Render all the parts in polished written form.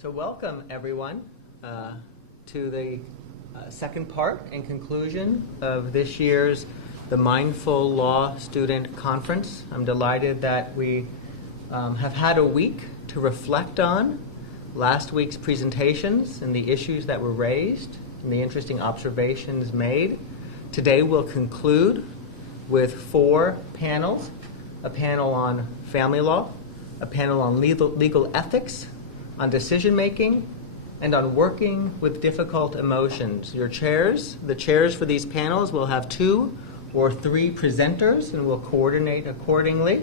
So welcome, everyone, to the second part and conclusion of this year's the Mindful Law Student Conference. I'm delighted that we have had a week to reflect on last week's presentations and the issues that were raised and the interesting observations made. Today we'll conclude with 4 panels, a panel on family law, a panel on legal ethics, on decision-making, and on working with difficult emotions. The chairs for these panels will have 2 or 3 presenters, and we'll coordinate accordingly.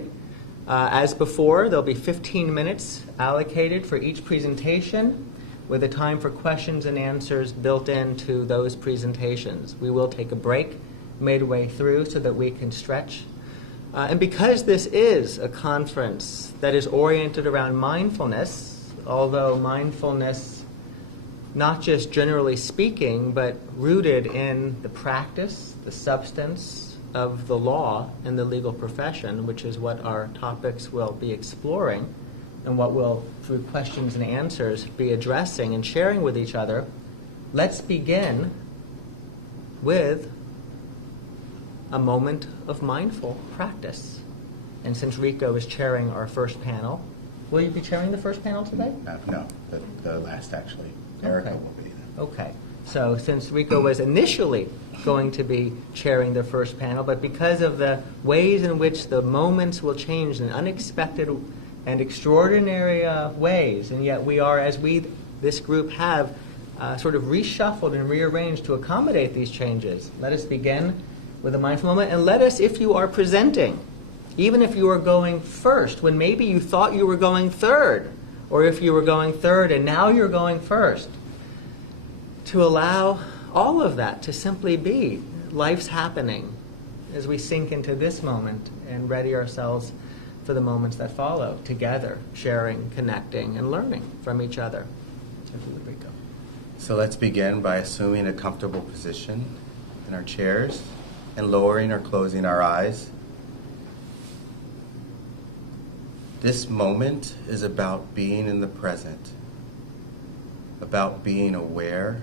As before, there'll be 15 minutes allocated for each presentation, with a time for questions and answers built into those presentations. We will take a break midway through so that we can stretch. And because this is a conference that is oriented around mindfulness, although mindfulness, not just generally speaking, but rooted in the practice, the substance of the law and the legal profession, which is what our topics will be exploring and what we'll, through questions and answers, be addressing and sharing with each other, let's begin with a moment of mindful practice. And since Rico is chairing our first panel, will you be chairing the first panel today? No, the last actually. Erica will be. Okay. So since Rico was initially going to be chairing the first panel, but because of the ways in which the moments will change in unexpected and extraordinary ways, and yet we are, as this group have sort of reshuffled and rearranged to accommodate these changes, let us begin with a mindful moment, and let us, if you are presenting, even if you are going first, when maybe you thought you were going third, or if you were going third and now you're going first, to allow all of that to simply be. Life's happening as we sink into this moment and ready ourselves for the moments that follow, together, sharing, connecting, and learning from each other. So let's begin by assuming a comfortable position in our chairs and lowering or closing our eyes. This moment is about being in the present, about being aware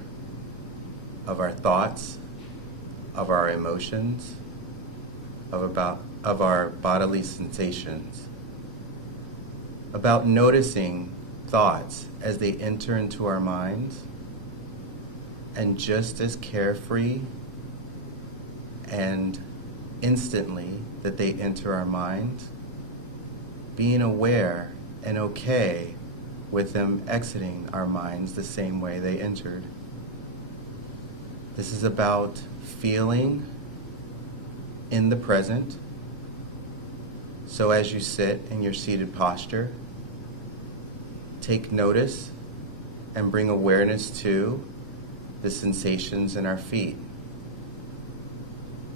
of our thoughts, of our emotions, of our bodily sensations, about noticing thoughts as they enter into our minds, and just as carefree and instantly that they enter our minds, being aware and okay with them exiting our minds the same way they entered. This is about feeling in the present. So as you sit in your seated posture, take notice and bring awareness to the sensations in our feet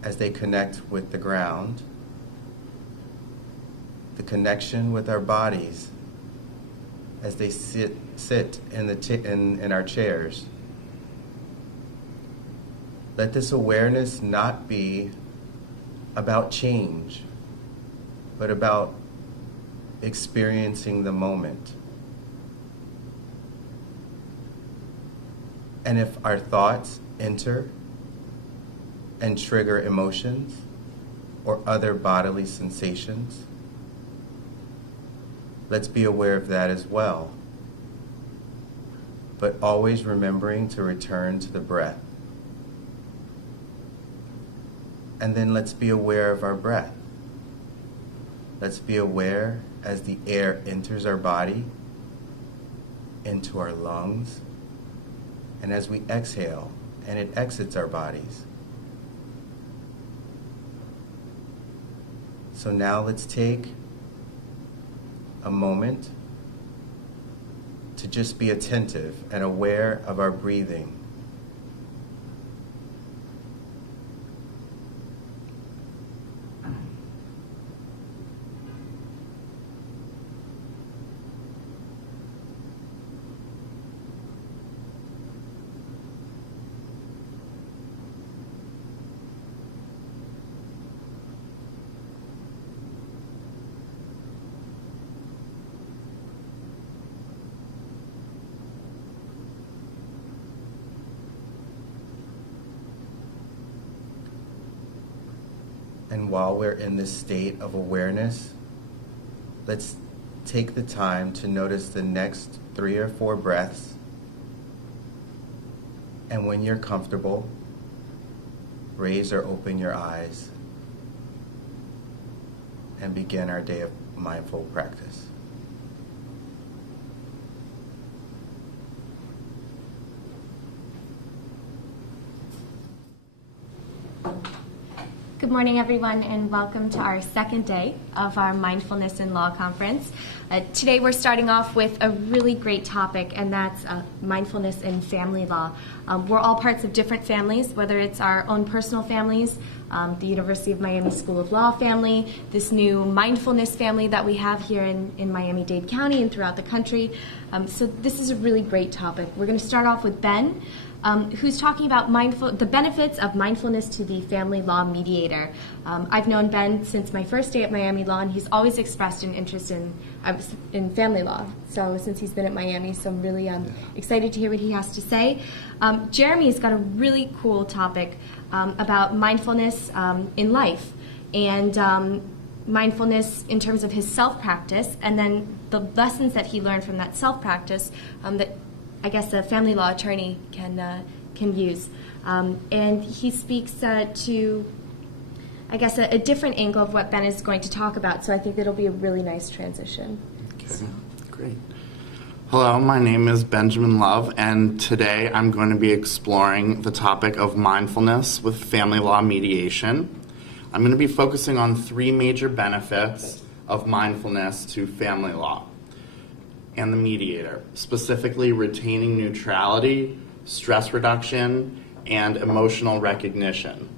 as they connect with the ground, the connection with our bodies as they sit in our chairs. Let this awareness not be about change, but about experiencing the moment. And if our thoughts enter and trigger emotions or other bodily sensations, let's be aware of that as well, but always remembering to return to the breath. And then let's be aware of our breath. Let's be aware as the air enters our body, into our lungs, and as we exhale and it exits our bodies. So now let's take a moment to just be attentive and aware of our breathing. And while we're in this state of awareness, let's take the time to notice the next 3 or 4 breaths. And when you're comfortable, raise or open your eyes and begin our day of mindful practice. Good morning, everyone, and welcome to our second day of our Mindfulness in Law Conference. Today we're starting off with a really great topic, and that's mindfulness in family law. We're all parts of different families, whether it's our own personal families, the University of Miami School of Law family, this new mindfulness family that we have here in Miami-Dade County and throughout the country. So this is a really great topic. We're going to start off with Ben, who's talking about the benefits of mindfulness to the family law mediator. I've known Ben since my first day at Miami Law, and he's always expressed an interest in family law. So since he's been at Miami, so I'm really excited to hear what he has to say. Jeremy's got a really cool topic about mindfulness in life and mindfulness in terms of his self-practice, and then the lessons that he learned from that self-practice that I guess a family law attorney can use. And he speaks to, I guess, a different angle of what Ben is going to talk about, so I think it'll be a really nice transition. Okay, great. Hello, my name is Benjamin Love, and today I'm going to be exploring the topic of mindfulness with family law mediation. I'm going to be focusing on 3 major benefits of mindfulness to family law and the mediator, specifically retaining neutrality, stress reduction, and emotional recognition.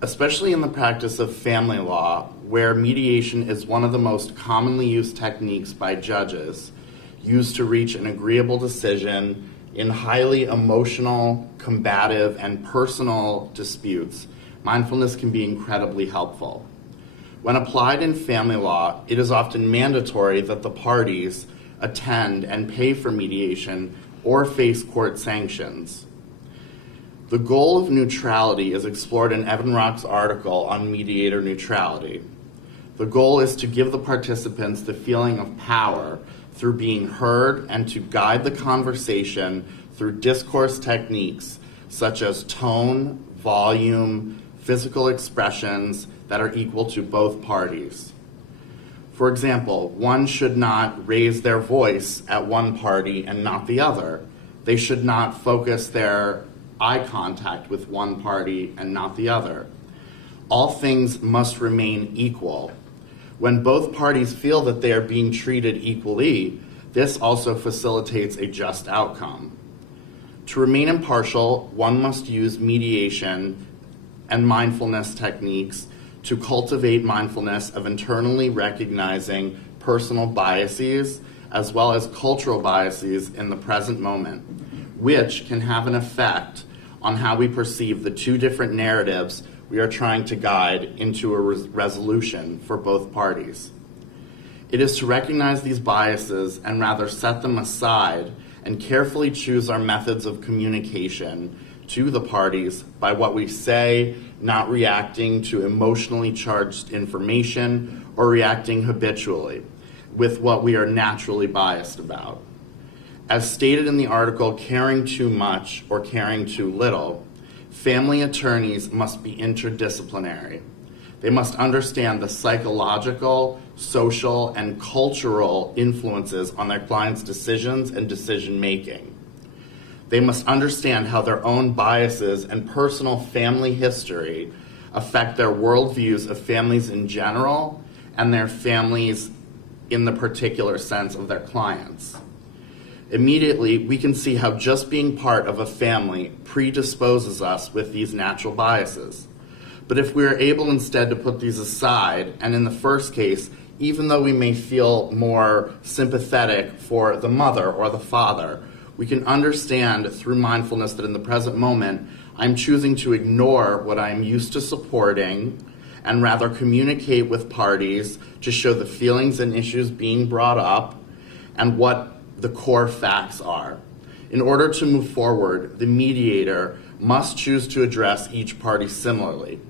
Especially in the practice of family law, where mediation is one of the most commonly used techniques by judges, used to reach an agreeable decision in highly emotional, combative, and personal disputes, mindfulness can be incredibly helpful. When applied in family law, it is often mandatory that the parties attend and pay for mediation or face court sanctions. The goal of neutrality is explored in Evan Rock's article on mediator neutrality. The goal is to give the participants the feeling of power through being heard and to guide the conversation through discourse techniques such as tone, volume, physical expressions that are equal to both parties. For example, one should not raise their voice at one party and not the other. They should not focus their eye contact with one party and not the other. All things must remain equal. When both parties feel that they are being treated equally, this also facilitates a just outcome. To remain impartial, one must use mediation and mindfulness techniques to cultivate mindfulness of internally recognizing personal biases as well as cultural biases in the present moment, which can have an effect on how we perceive the 2 different narratives we are trying to guide into a resolution for both parties. It is to recognize these biases and rather set them aside and carefully choose our methods of communication to the parties by what we say, not reacting to emotionally charged information or reacting habitually with what we are naturally biased about. As stated in the article, Caring Too Much or Caring Too Little, family attorneys must be interdisciplinary. They must understand the psychological, social, and cultural influences on their clients' decisions and decision-making. They must understand how their own biases and personal family history affect their worldviews of families in general and their families in the particular sense of their clients. Immediately, we can see how just being part of a family predisposes us with these natural biases. But if we are able instead to put these aside, and in the first case, even though we may feel more sympathetic for the mother or the father, we can understand through mindfulness that in the present moment, I'm choosing to ignore what I'm used to supporting and rather communicate with parties to show the feelings and issues being brought up and what the core facts are. In order to move forward, the mediator must choose to address each party similarly.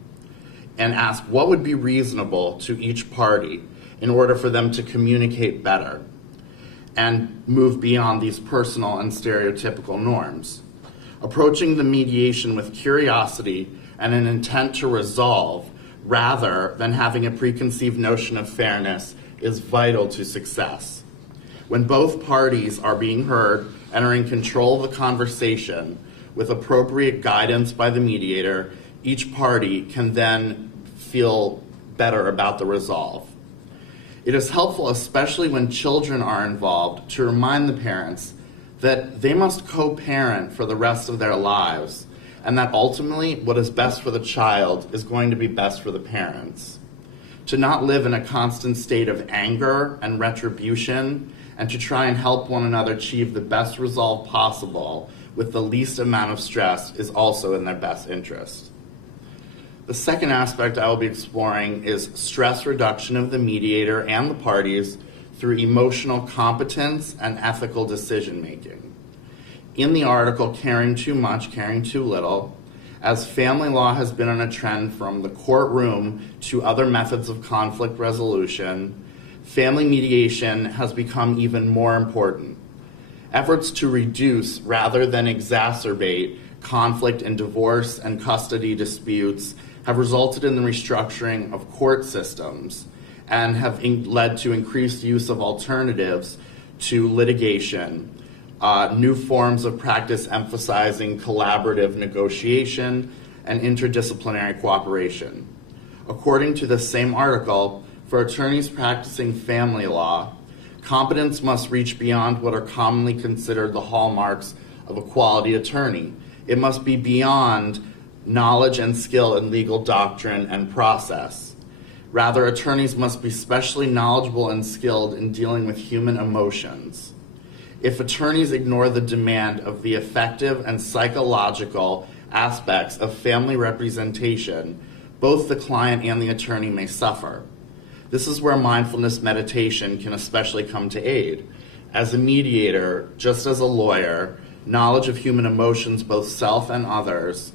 and ask what would be reasonable to each party in order for them to communicate better and move beyond these personal and stereotypical norms. Approaching the mediation with curiosity and an intent to resolve rather than having a preconceived notion of fairness is vital to success. When both parties are being heard and are in control of the conversation with appropriate guidance by the mediator, each party can then feel better about the resolve. It is helpful, especially when children are involved, to remind the parents that they must co-parent for the rest of their lives, and that ultimately what is best for the child is going to be best for the parents. To not live in a constant state of anger and retribution, and to try and help one another achieve the best resolve possible with the least amount of stress is also in their best interest. The second aspect I will be exploring is stress reduction of the mediator and the parties through emotional competence and ethical decision making. In the article, Caring Too Much, Caring Too Little, as family law has been on a trend from the courtroom to other methods of conflict resolution, family mediation has become even more important. Efforts to reduce rather than exacerbate conflict in divorce and custody disputes have resulted in the restructuring of court systems and have led to increased use of alternatives to litigation, new forms of practice emphasizing collaborative negotiation and interdisciplinary cooperation. According to the same article, for attorneys practicing family law, competence must reach beyond what are commonly considered the hallmarks of a quality attorney. It must be beyond knowledge and skill in legal doctrine and process. Rather, attorneys must be specially knowledgeable and skilled in dealing with human emotions. If attorneys ignore the demand of the affective and psychological aspects of family representation, both the client and the attorney may suffer. This is where mindfulness meditation can especially come to aid. As a mediator, just as a lawyer, knowledge of human emotions, both self and others,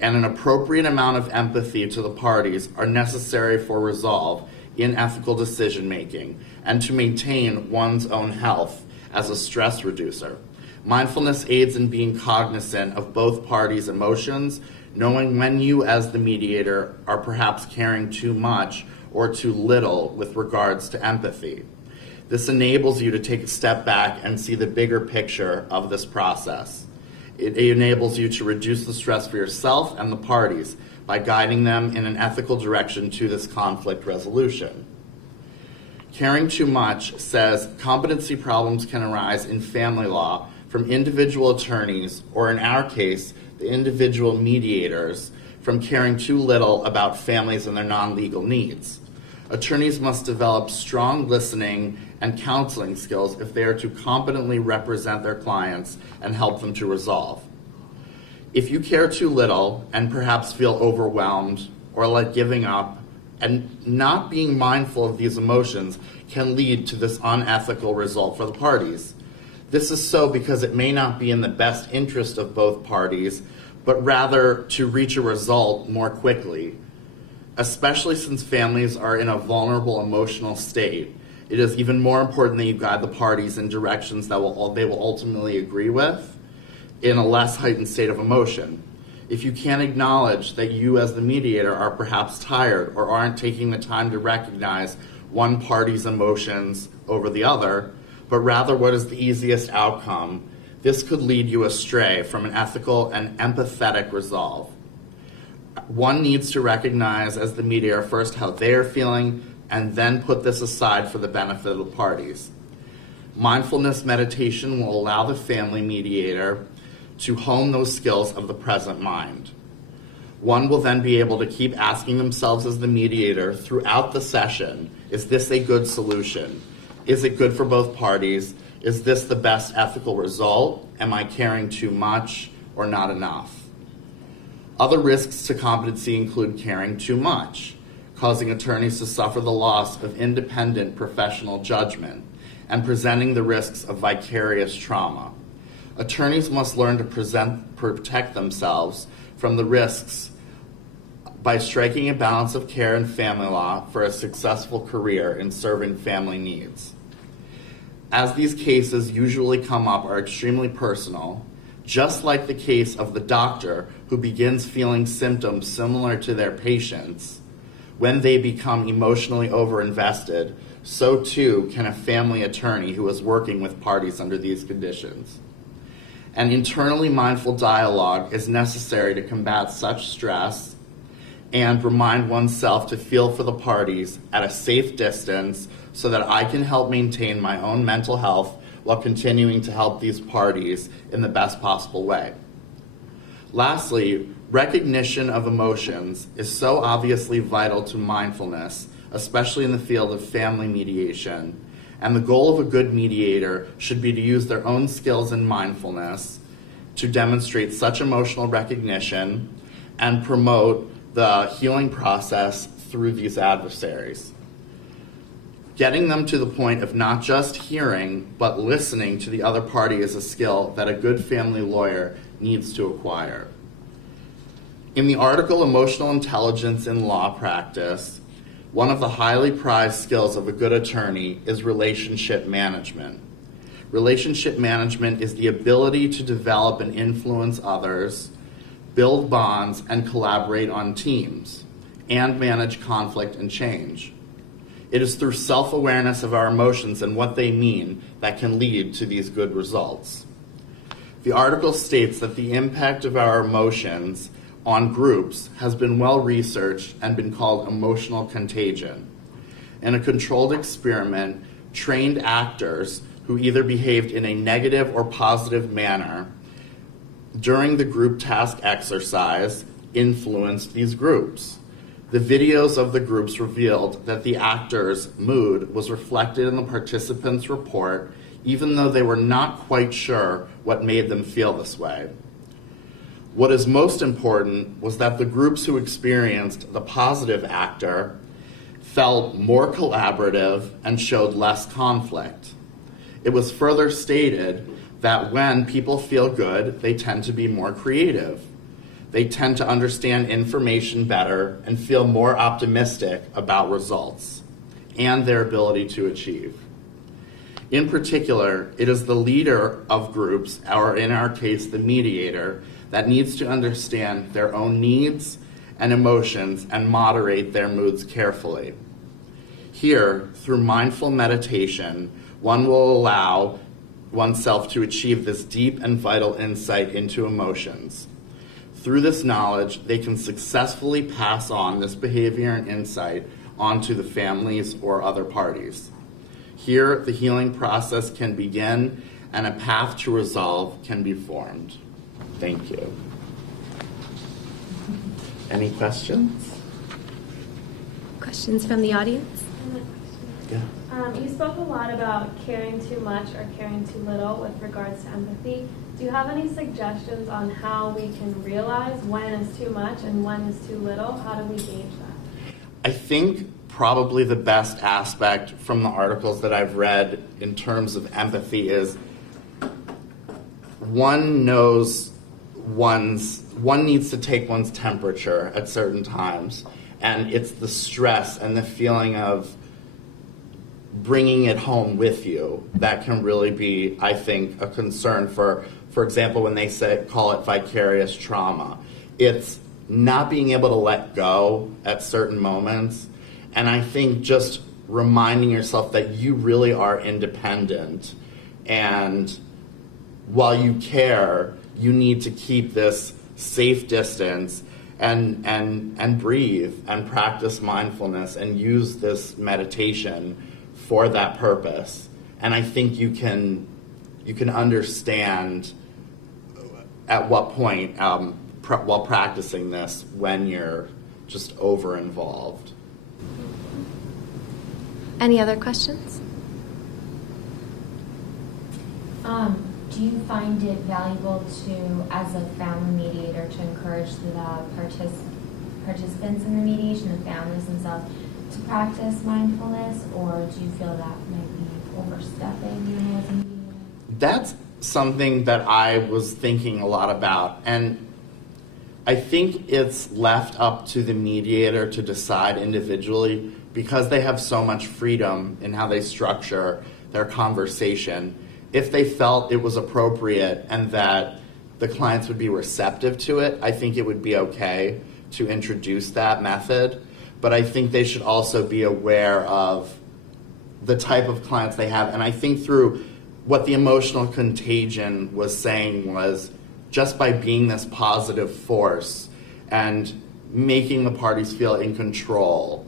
and an appropriate amount of empathy to the parties are necessary for resolve in ethical decision making and to maintain one's own health as a stress reducer. Mindfulness aids in being cognizant of both parties' emotions, knowing when you as the mediator are perhaps caring too much or too little with regards to empathy. This enables you to take a step back and see the bigger picture of this process. It enables you to reduce the stress for yourself and the parties by guiding them in an ethical direction to this conflict resolution. Caring Too Much says competency problems can arise in family law from individual attorneys, or in our case, the individual mediators, from caring too little about families and their non-legal needs. Attorneys must develop strong listening and counseling skills if they are to competently represent their clients and help them to resolve. If you care too little and perhaps feel overwhelmed or like giving up, and not being mindful of these emotions can lead to this unethical result for the parties. This is so because it may not be in the best interest of both parties, but rather to reach a result more quickly. Especially since families are in a vulnerable emotional state, it is even more important that you guide the parties in directions that they will ultimately agree with in a less heightened state of emotion. If you can't acknowledge that you as the mediator are perhaps tired or aren't taking the time to recognize one party's emotions over the other, but rather what is the easiest outcome, this could lead you astray from an ethical and empathetic resolve. One needs to recognize as the mediator first how they are feeling and then put this aside for the benefit of the parties. Mindfulness meditation will allow the family mediator to hone those skills of the present mind. One will then be able to keep asking themselves as the mediator throughout the session, is this a good solution? Is it good for both parties? Is this the best ethical result? Am I caring too much or not enough? Other risks to competency include caring too much, causing attorneys to suffer the loss of independent professional judgment, and presenting the risks of vicarious trauma. Attorneys must learn to protect themselves from the risks by striking a balance of care and family law for a successful career in serving family needs. As these cases usually come up are extremely personal, just like the case of the doctor who begins feeling symptoms similar to their patients, when they become emotionally overinvested, so too can a family attorney who is working with parties under these conditions. An internally mindful dialogue is necessary to combat such stress and remind oneself to feel for the parties at a safe distance so that I can help maintain my own mental health while continuing to help these parties in the best possible way. Lastly, recognition of emotions is so obviously vital to mindfulness, especially in the field of family mediation, and the goal of a good mediator should be to use their own skills in mindfulness to demonstrate such emotional recognition and promote the healing process through these adversaries. Getting them to the point of not just hearing, but listening to the other party is a skill that a good family lawyer needs to acquire. In the article Emotional Intelligence in Law Practice, one of the highly prized skills of a good attorney is relationship management. Relationship management is the ability to develop and influence others, build bonds, and collaborate on teams, and manage conflict and change. It is through self-awareness of our emotions and what they mean that can lead to these good results. The article states that the impact of our emotions on groups has been well researched and been called emotional contagion. In a controlled experiment, trained actors who either behaved in a negative or positive manner during the group task exercise influenced these groups. The videos of the groups revealed that the actors' mood was reflected in the participants' report, even though they were not quite sure what made them feel this way. What is most important was that the groups who experienced the positive actor felt more collaborative and showed less conflict. It was further stated that when people feel good, they tend to be more creative. They tend to understand information better and feel more optimistic about results and their ability to achieve. In particular, it is the leader of groups, or in our case, the mediator, that needs to understand their own needs and emotions and moderate their moods carefully. Here, through mindful meditation, one will allow oneself to achieve this deep and vital insight into emotions. Through this knowledge, they can successfully pass on this behavior and insight onto the families or other parties. Here, the healing process can begin and a path to resolve can be formed. Thank you. Any questions? Questions from the audience? Yeah. You spoke a lot about caring too much or caring too little with regards to empathy. Do you have any suggestions on how we can realize when is too much and when is too little? How do we gauge that? I think probably the best aspect from the articles that I've read in terms of empathy is one knows one needs to take one's temperature at certain times, and it's the stress and the feeling of bringing it home with you that can really be, I think, a concern for example, when they call it vicarious trauma. It's not being able to let go at certain moments, and I think just reminding yourself that you really are independent, and while you care, you need to keep this safe distance and breathe and practice mindfulness and use this meditation for that purpose. And I think you can understand at what point while practicing this when you're just over involved. Any other questions? Do you find it valuable to, as a family mediator, to encourage the participants in the mediation, the families themselves, to practice mindfulness, or do you feel that might be overstepping your role as a mediator? That's something that I was thinking a lot about, and I think it's left up to the mediator to decide individually, because they have so much freedom in how they structure their conversation. If they felt it was appropriate and that the clients would be receptive to it, I think it would be okay to introduce that method. But I think they should also be aware of the type of clients they have. And I think through what the emotional contagion was saying was, just by being this positive force and making the parties feel in control,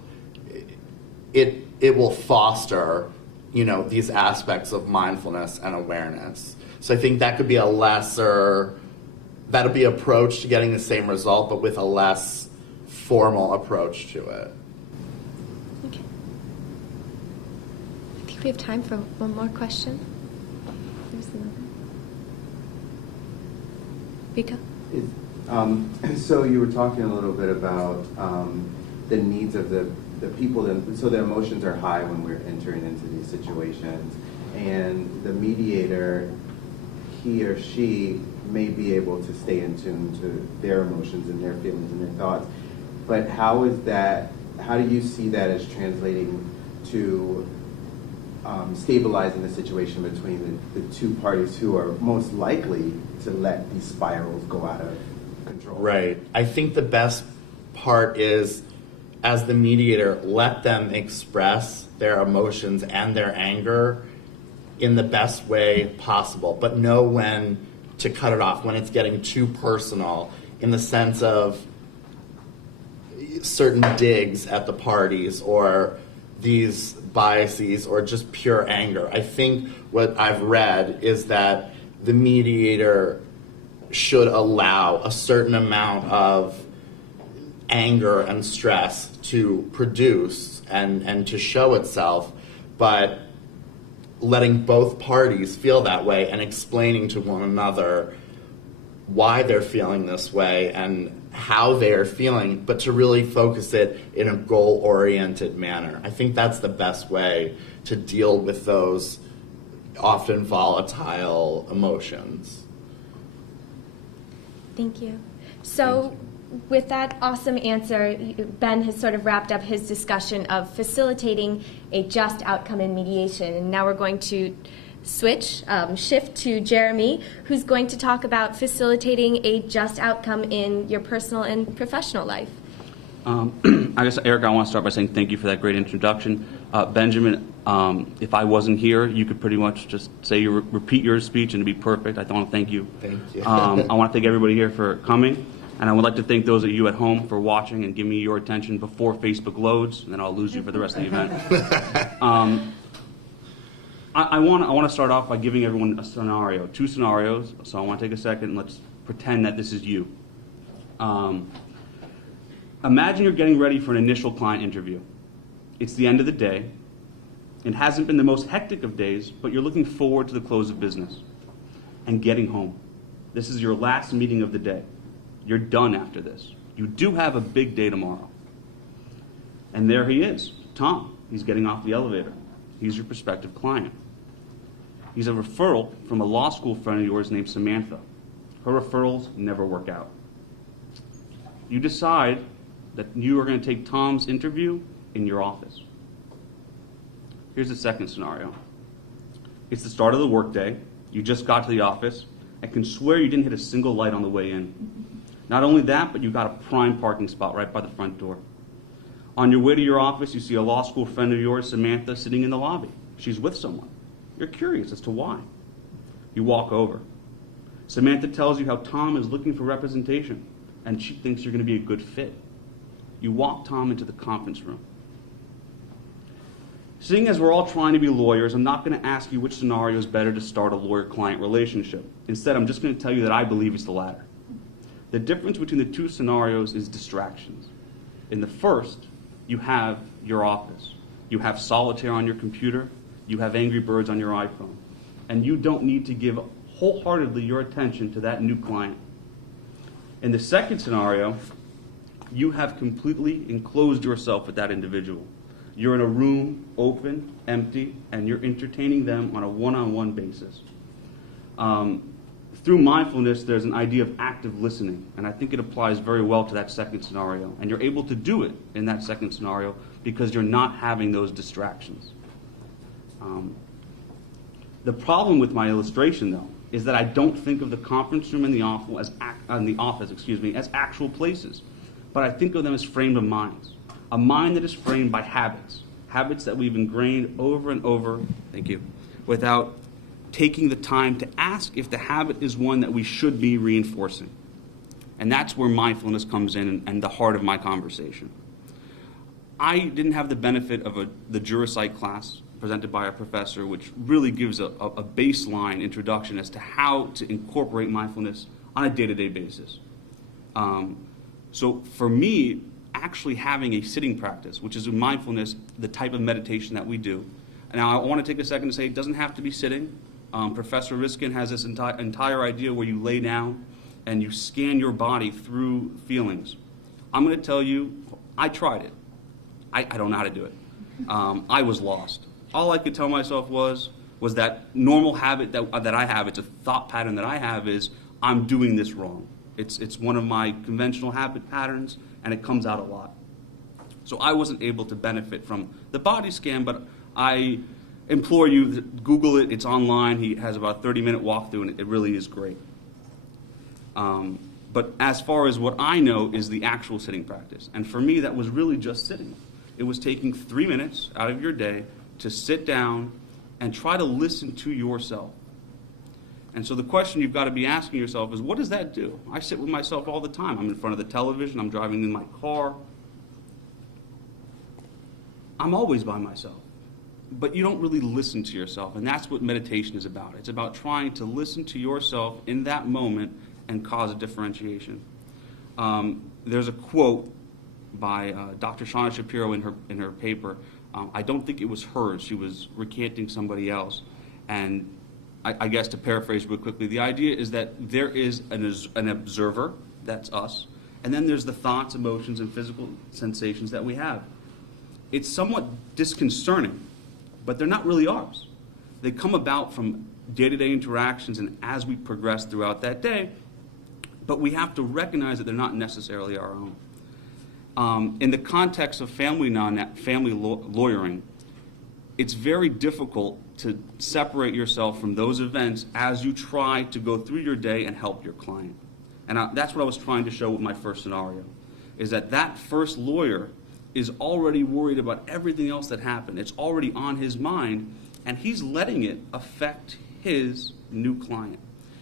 it will foster, these aspects of mindfulness and awareness. So I think that could be that'll be approach to getting the same result, but with a less formal approach to it. Okay. I think we have time for one more question. There's another. Vika? So you were talking a little bit about the needs of the people, so their emotions are high when we're entering into these situations, and the mediator, he or she may be able to stay in tune to their emotions and their feelings and their thoughts. But how do you see that as translating to stabilizing the situation between the two parties who are most likely to let these spirals go out of control? Right. I think the best part is, as the mediator, let them express their emotions and their anger in the best way possible, but know when to cut it off, when it's getting too personal, in the sense of certain digs at the parties or these biases or just pure anger. I think what I've read is that the mediator should allow a certain amount of anger and stress to produce and to show itself, but letting both parties feel that way and explaining to one another why they're feeling this way and how they are feeling, but to really focus it in a goal-oriented manner. I think that's the best way to deal with those often volatile emotions. Thank you. So with that awesome answer, Ben has sort of wrapped up his discussion of facilitating a just outcome in mediation. And now we're going to shift to Jeremy, who's going to talk about facilitating a just outcome in your personal and professional life. I guess, Eric, I want to start by saying thank you for that great introduction. Benjamin, if I wasn't here, you could pretty much just say repeat your speech and it'd be perfect. I want to thank you. Thank you. I want to thank everybody here for coming, and I would like to thank those of you at home for watching and giving me your attention before Facebook loads, and then I'll lose you for the rest of the event. I want to start off by giving everyone a scenario, 2 scenarios. So I want to take a second and let's pretend that this is you. Imagine you're getting ready for an initial client interview. It's the end of the day. It hasn't been the most hectic of days, but you're looking forward to the close of business and getting home. This is your last meeting of the day. You're done after this. You do have a big day tomorrow. And there he is, Tom. He's getting off the elevator. He's your prospective client. He's a referral from a law school friend of yours named Samantha. Her referrals never work out. You decide that you are going to take Tom's interview in your office. Here's the second scenario. It's the start of the workday. You just got to the office. I can swear you didn't hit a single light on the way in. Not only that, but you got a prime parking spot right by the front door. On your way to your office, you see a law school friend of yours, Samantha, sitting in the lobby. She's with someone. You're curious as to why. You walk over. Samantha tells you how Tom is looking for representation, and she thinks you're going to be a good fit. You walk Tom into the conference room. Seeing as we're all trying to be lawyers, I'm not going to ask you which scenario is better to start a lawyer-client relationship. Instead, I'm just going to tell you that I believe it's the latter. The difference between the 2 scenarios is distractions. In the first, you have your office. You have solitaire on your computer. You have Angry Birds on your iPhone. And you don't need to give wholeheartedly your attention to that new client. In the second scenario, you have completely enclosed yourself with that individual. You're in a room, open, empty, and you're entertaining them on a one-on-one basis. through mindfulness, there's an idea of active listening, and I think it applies very well to that second scenario. And you're able to do it in that second scenario because you're not having those distractions. The problem with my illustration, though, is that I don't think of the conference room and the office as actual places, but I think of them as frame of minds. A mind that is framed by habits that we've ingrained over and over, without taking the time to ask if the habit is one that we should be reinforcing. And that's where mindfulness comes in and the heart of my conversation. I didn't have the benefit of the Jurisite class presented by a professor, which really gives a baseline introduction as to how to incorporate mindfulness on a day-to-day basis. So for me, actually having a sitting practice, which is in mindfulness, the type of meditation that we do. Now, I want to take a second to say it doesn't have to be sitting. Professor Riskin has this entire idea where you lay down and you scan your body through feelings. I'm going to tell you, I tried it. I don't know how to do it. I was lost. All I could tell myself was that normal habit that I have, it's a thought pattern that I have, is I'm doing this wrong. It's one of my conventional habit patterns, and it comes out a lot. So I wasn't able to benefit from the body scan, but I implore you to Google it. It's online. He has about a 30-minute walkthrough, and it really is great. But as far as what I know is the actual sitting practice. And for me, that was really just sitting. It was taking 3 minutes out of your day to sit down and try to listen to yourself. And so the question you've got to be asking yourself is, what does that do? I sit with myself all the time. I'm in front of the television. I'm driving in my car. I'm always by myself. But you don't really listen to yourself, and that's what meditation is about. It's about trying to listen to yourself in that moment and cause a differentiation. There's a quote by Dr. Shauna Shapiro in her paper. I don't think it was hers. She was recanting somebody else. And I guess to paraphrase real quickly, the idea is that there is an observer, that's us, and then there's the thoughts, emotions, and physical sensations that we have. It's somewhat disconcerting, but they're not really ours. They come about from day-to-day interactions and as we progress throughout that day, but we have to recognize that they're not necessarily our own. In the context of family lawyering, it's very difficult to separate yourself from those events as you try to go through your day and help your client. And that's what I was trying to show with my first scenario, is that first lawyer is already worried about everything else that happened. It's already on his mind, and he's letting it affect his new client.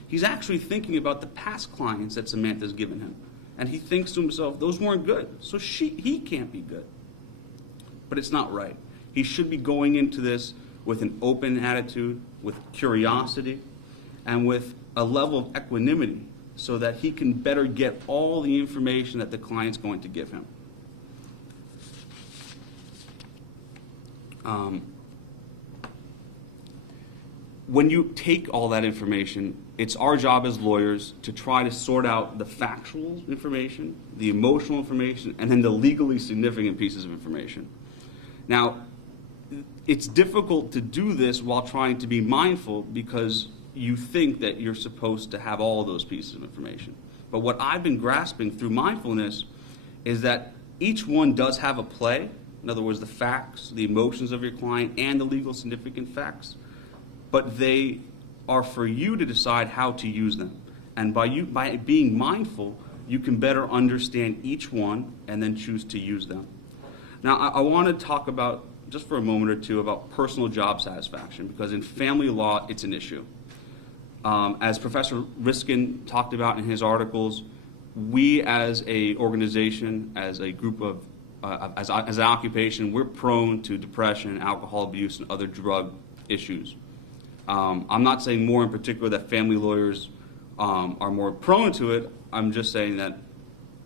He's actually thinking about the past clients that Samantha's given him. And he thinks to himself, those weren't good, so he can't be good. But it's not right. He should be going into this with an open attitude, with curiosity, and with a level of equanimity so that he can better get all the information that the client's going to give him. When you take all that information, it's our job as lawyers to try to sort out the factual information, the emotional information, and then the legally significant pieces of information. Now, it's difficult to do this while trying to be mindful because you think that you're supposed to have all those pieces of information. But what I've been grasping through mindfulness is that each one does have a play. In other words, the facts, the emotions of your client, and the legal significant facts. But they are for you to decide how to use them. And by being mindful, you can better understand each one and then choose to use them. Now, I want to talk about, just for a moment or two, about personal job satisfaction, because in family law, it's an issue. As Professor Riskin talked about in his articles, we as an organization, as a group of, as an occupation, we're prone to depression, alcohol abuse, and other drug issues. I'm not saying more in particular that family lawyers are more prone to it. I'm just saying that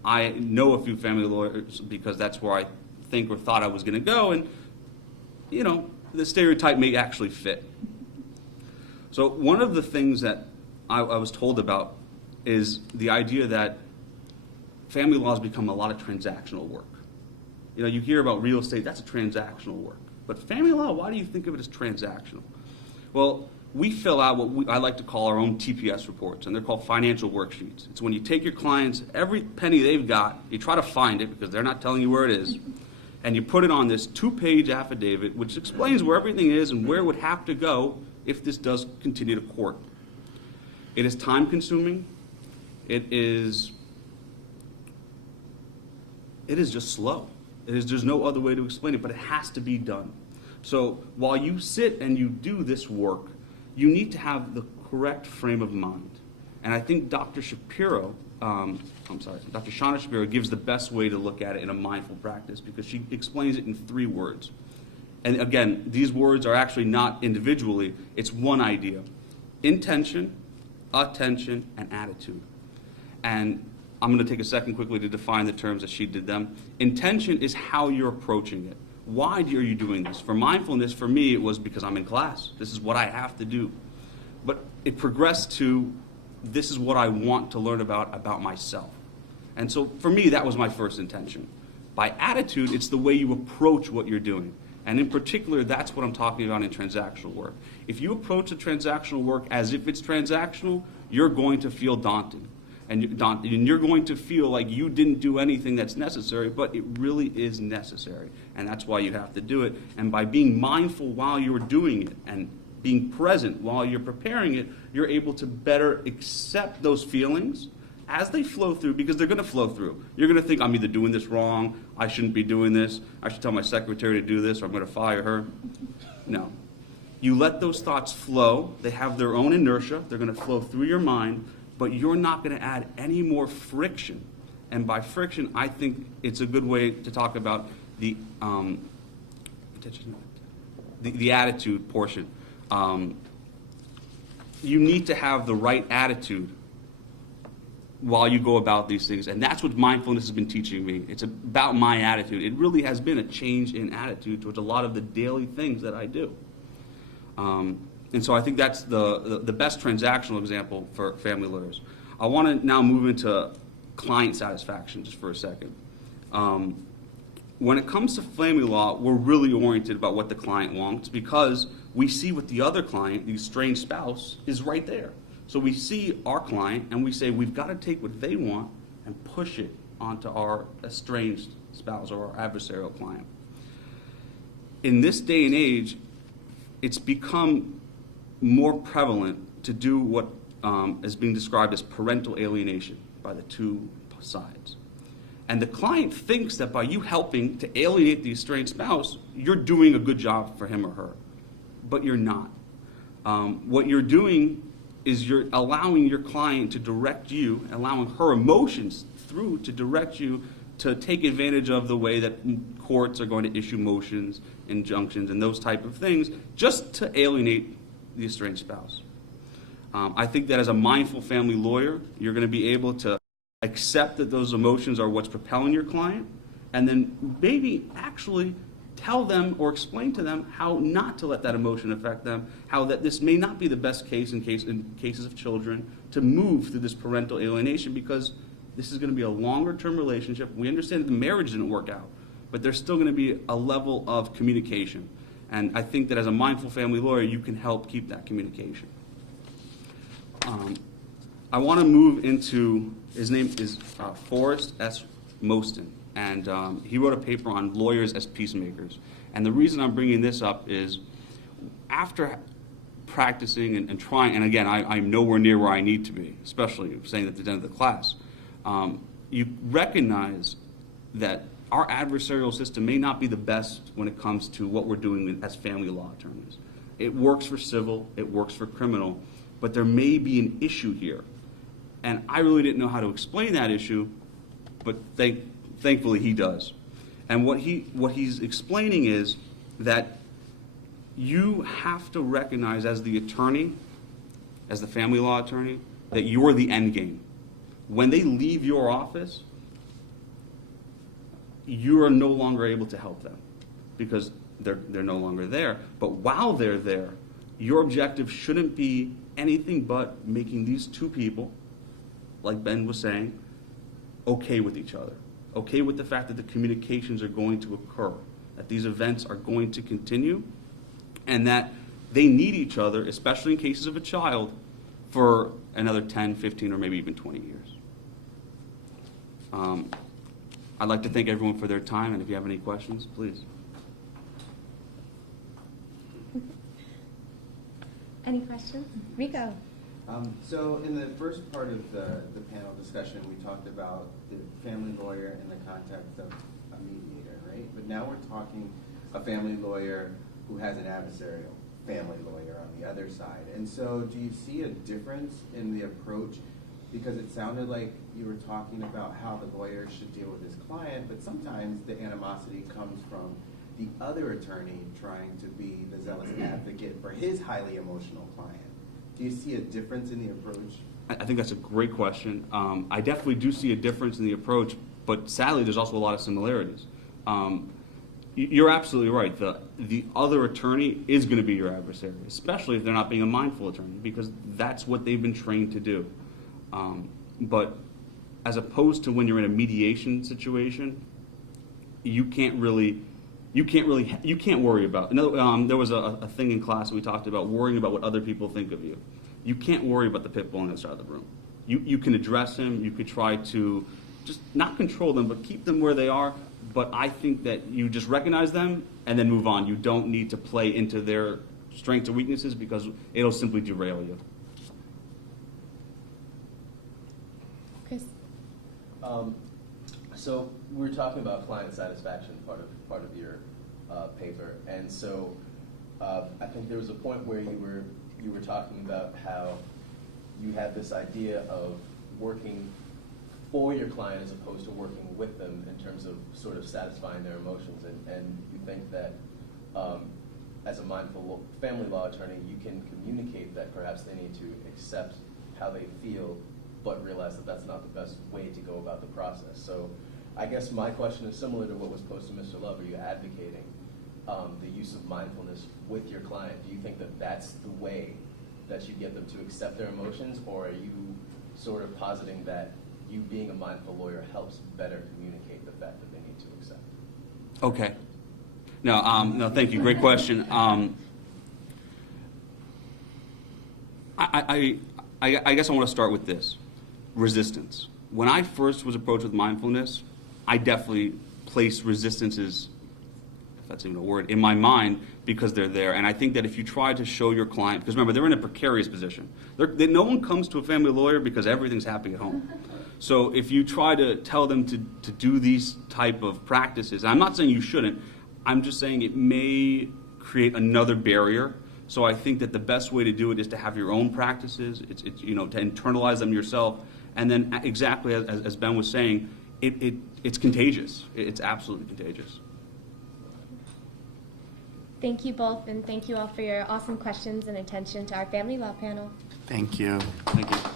I know a few family lawyers because that's where I think or thought I was going to go, and the stereotype may actually fit. So one of the things that I was told about is the idea that family law has become a lot of transactional work. You hear about real estate, that's a transactional work. But family law, why do you think of it as transactional? Well, we fill out what I like to call our own TPS reports, and they're called financial worksheets. It's when you take your clients, every penny they've got, you try to find it because they're not telling you where it is, and you put it on this 2-page affidavit which explains where everything is and where it would have to go if this does continue to court. It is time consuming. It is just slow. There's no other way to explain it, but it has to be done. So while you sit and you do this work, you need to have the correct frame of mind. And I think Dr. Shauna Shapiro gives the best way to look at it in a mindful practice, because she explains it in 3 words. And again, these words are actually not individually, it's one idea. Intention, attention, and attitude. And I'm going to take a second quickly to define the terms as she did them. Intention is how you're approaching it. Why are you doing this? For mindfulness, for me, it was because I'm in class. This is what I have to do. But it progressed to, this is what I want to learn about myself. And so for me, that was my first intention. By attitude, it's the way you approach what you're doing. And in particular, that's what I'm talking about in transactional work. If you approach the transactional work as if it's transactional, you're going to feel daunted. And you're going to feel like you didn't do anything that's necessary, but it really is necessary. And that's why you have to do it. And by being mindful while you're doing it and being present while you're preparing it, you're able to better accept those feelings as they flow through, because they're going to flow through. You're going to think, I'm either doing this wrong, I shouldn't be doing this, I should tell my secretary to do this, or I'm going to fire her. No. You let those thoughts flow. They have their own inertia. They're going to flow through your mind, but you're not going to add any more friction. And by friction, I think it's a good way to talk about the attitude portion. You need to have the right attitude while you go about these things. And that's what mindfulness has been teaching me. It's about my attitude. It really has been a change in attitude towards a lot of the daily things that I do. And so I think that's the best transactional example for family lawyers. I want to now move into client satisfaction just for a second. When it comes to family law, we're really oriented about what the client wants, because we see what the other client, the estranged spouse, is right there. So we see our client and we say, we've got to take what they want and push it onto our estranged spouse or our adversarial client. In this day and age, it's become more prevalent to do what is being described as parental alienation by the two sides. And the client thinks that by you helping to alienate the estranged spouse, you're doing a good job for him or her. But you're not. What you're doing is you're allowing your client to direct you, allowing her emotions through to direct you to take advantage of the way that courts are going to issue motions, injunctions, and those type of things, just to alienate the estranged spouse. I think that as a mindful family lawyer, you're going to be able to accept that those emotions are what's propelling your client, and then maybe actually tell them or explain to them how not to let that emotion affect them, how that this may not be the best case in cases of children to move through this parental alienation, because this is going to be a longer-term relationship. We understand that the marriage didn't work out, but there's still going to be a level of communication. And I think that as a mindful family lawyer, you can help keep that communication. I want to move into, his name is Forrest S. Moston. And he wrote a paper on lawyers as peacemakers. And the reason I'm bringing this up is after practicing and trying, and again, I'm nowhere near where I need to be, especially saying at the end of the class, you recognize that our adversarial system may not be the best when it comes to what we're doing as family law attorneys. It works for civil, it works for criminal, but there may be an issue here. And I really didn't know how to explain that issue, but thankfully he does. And what he's explaining is that you have to recognize as the attorney, as the family law attorney, that you're the end game. When they leave your office, you are no longer able to help them because they're no longer there. But while they're there, your objective shouldn't be anything but making these two people, like Ben was saying, okay with each other. Okay with the fact that the communications are going to occur, that these events are going to continue, and that they need each other, especially in cases of a child, for another 10, 15, or maybe even 20 years. I'd like to thank everyone for their time, and if you have any questions, please. Any questions? Rico. So in the first part of the panel discussion, we talked about the family lawyer in the context of a mediator, right? But now we're talking a family lawyer who has an adversarial family lawyer on the other side. And so do you see a difference in the approach? Because it sounded like you were talking about how the lawyer should deal with his client, but sometimes the animosity comes from the other attorney trying to be the zealous advocate for his highly emotional client. Do you see a difference in the approach? I think that's a great question. I definitely do see a difference in the approach, but sadly, there's also a lot of similarities. You're absolutely right. The other attorney is going to be your adversary, especially if they're not being a mindful attorney, because that's what they've been trained to do. But as opposed to when you're in a mediation situation, you can't worry about. There was a thing in class we talked about worrying about what other people think of you. You can't worry about the pit bull on the other side of the room. You can address him. You could try to just not control them, but keep them where they are. But I think that you just recognize them and then move on. You don't need to play into their strengths or weaknesses because it'll simply derail you. Chris. So we were talking about client satisfaction, part of your paper, and so I think there was a point where you were talking about how you had this idea of working for your client as opposed to working with them in terms of sort of satisfying their emotions, and you think that as a mindful family law attorney, you can communicate that perhaps they need to accept how they feel, but realize that that's not the best way to go about the process. So I guess my question is similar to what was posed to Mr. Love. Are you advocating the use of mindfulness with your client? Do you think that that's the way that you get them to accept their emotions, or are you sort of positing that you being a mindful lawyer helps better communicate the fact that they need to accept? Okay. No, thank you. Great question. I guess I want to start with this. Resistance. When I first was approached with mindfulness, I definitely placed resistances, if that's even a word, in my mind because they're there. And I think that if you try to show your client, because remember, they're in a precarious position. No one comes to a family lawyer because everything's happening at home. So if you try to tell them to do these type of practices, and I'm not saying you shouldn't, I'm just saying it may create another barrier. So I think that the best way to do it is to have your own practices. It's to internalize them yourself, and then exactly as Ben was saying, it's contagious. It's absolutely contagious. Thank you both, and thank you all for your awesome questions and attention to our family law panel. Thank you. Thank you.